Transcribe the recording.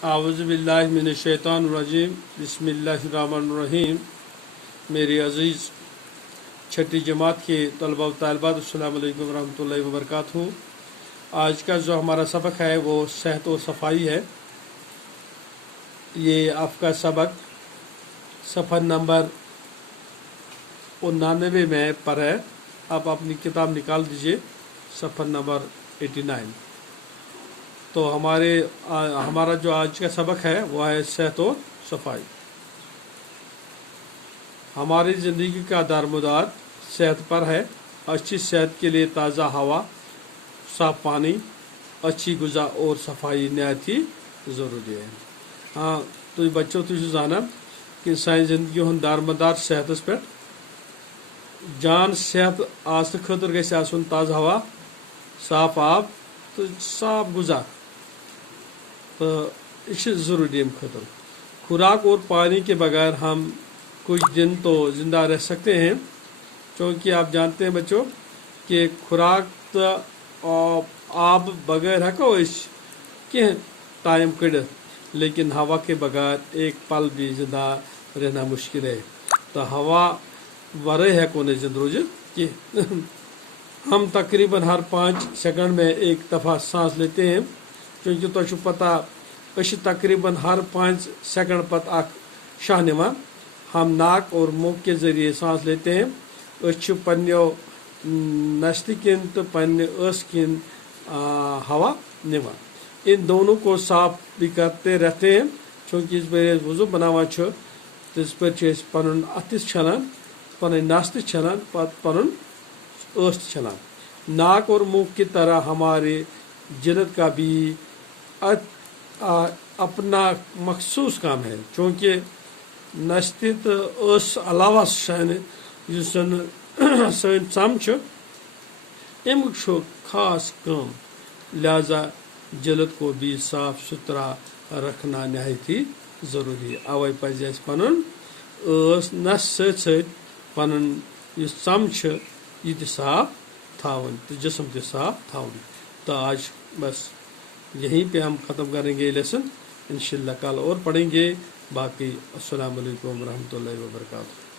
आऊज़ु बिल्लाहि मिनश्शैतानिर्रजीम बिस्मिल्लाहिर्रहमानिर्रहीम। मेरी अज़ीज़ छठी जमात के तलबा व तालिबात, अस्सलामु अलैकुम रहमतुल्लाहि व बरकातहू। आज का जो हमारा सबक है वो सेहत और सफाई है। ये आपका सबक सफ़र नंबर 99 में पर है। आप अपनी किताब निकाल दीजिए, सफ़र नंबर 89। तो हमारा जो आज का सबक है वह है सेहत और सफाई। हमारी ज़िंदगी का दारमदार सेहत पर है। अच्छी सेहत के लिए ताज़ा हवा, साफ पानी, अच्छी गुज़ा और सफाई नहायत ही ज़रूरी है। हाँ तो बच्चों तुझे जाना कि सानी ज़िंदगी हूँ दारमदार सेहत पे जान सेहत आस खतर गैस आसन ताज़ा हवा, साफ आब तो साफ गुज़ा तो यह ज़रूरी खतर। खुराक और पानी के बगैर हम कुछ दिन तो ज़िंदा रह सकते हैं, क्योंकि आप जानते हैं बच्चों कि खुराक तो आब बगैर हको कह टाइम कड़, लेकिन हवा के बगैर एक पल भी ज़िंदा रहना मुश्किल है। तो हवा वरे हको नहीं जिंद रोज कि हम तकरीबन हर 5 सेकंड में एक दफ़ा सांस लेते हैं, क्योंकि तो पता तकरीबन हर 5 सेकंड पत शाह निवान। हम नाक और मुंह के ज़रिए सांस लेते हैं। पन्नो नश्त किन तो पन्ने अस किन हवा निवान। इन दोनों को साफ भी करते रहते हैं, क्योंकि इस पर वज़ू बनावा तिस पर पन अतिस छलान, पन नस्त छलान, पन अस्त छलान। नाक और मुंह की तरह हमारे जिल्द का भी अपना मखसूस काम है, क्योंकि नस्तित उस अलावा सन सम अमुक खास काम, लिहाजा जिल्द को भी साफ सुथरा रखना नहायत ही ज़रूरी है। अवे पज पन नस सत पन सम यह साफ थावन तो जिसम ते साफ थावन। तो आज बस यहीं पे हम ख़त्म करेंगे लेसन। इंशाअल्लाह कल और पढ़ेंगे बाकी। अस्सलामु अलैकुम रहमतुल्लाहि व बरकातहू।